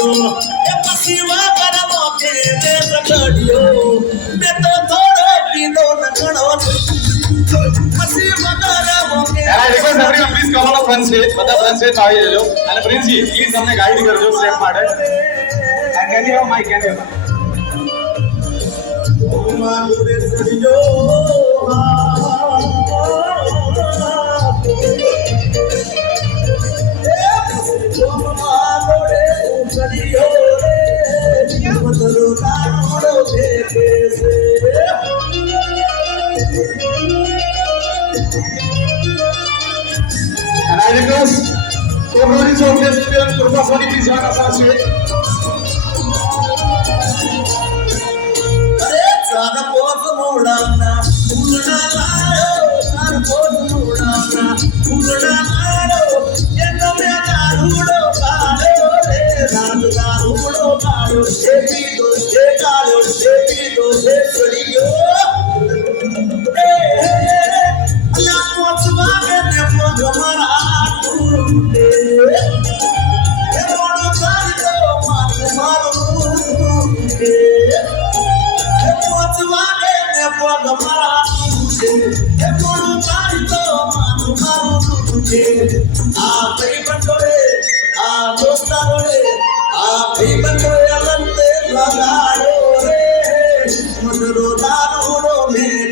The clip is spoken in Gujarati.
ઘડ્યો એ પછી વાગર મોકે મે ઘડ્યો મે તો થોડો પીધો ન ઘણો પછી વાગર મોકે પ્લીઝ કમલો ફ્રેન્ડ છે બધા ફ્રેન્ડ છે આવી લેજો અને પ્રિન્સજી પ્લીઝ તમને ગાઈડ કરજો સ્ટેપ માટે આ કેની માય કેની ઓ મા ગુરે સડ્યો তারও ভেবেছে And I request everybody to please give a professor if he's not a આ ભાઈ આ દોસ્તારો રે આ ભાઈ બંધોએ અલંતે લગાડ્યો રે મધરો દારૂડો મેં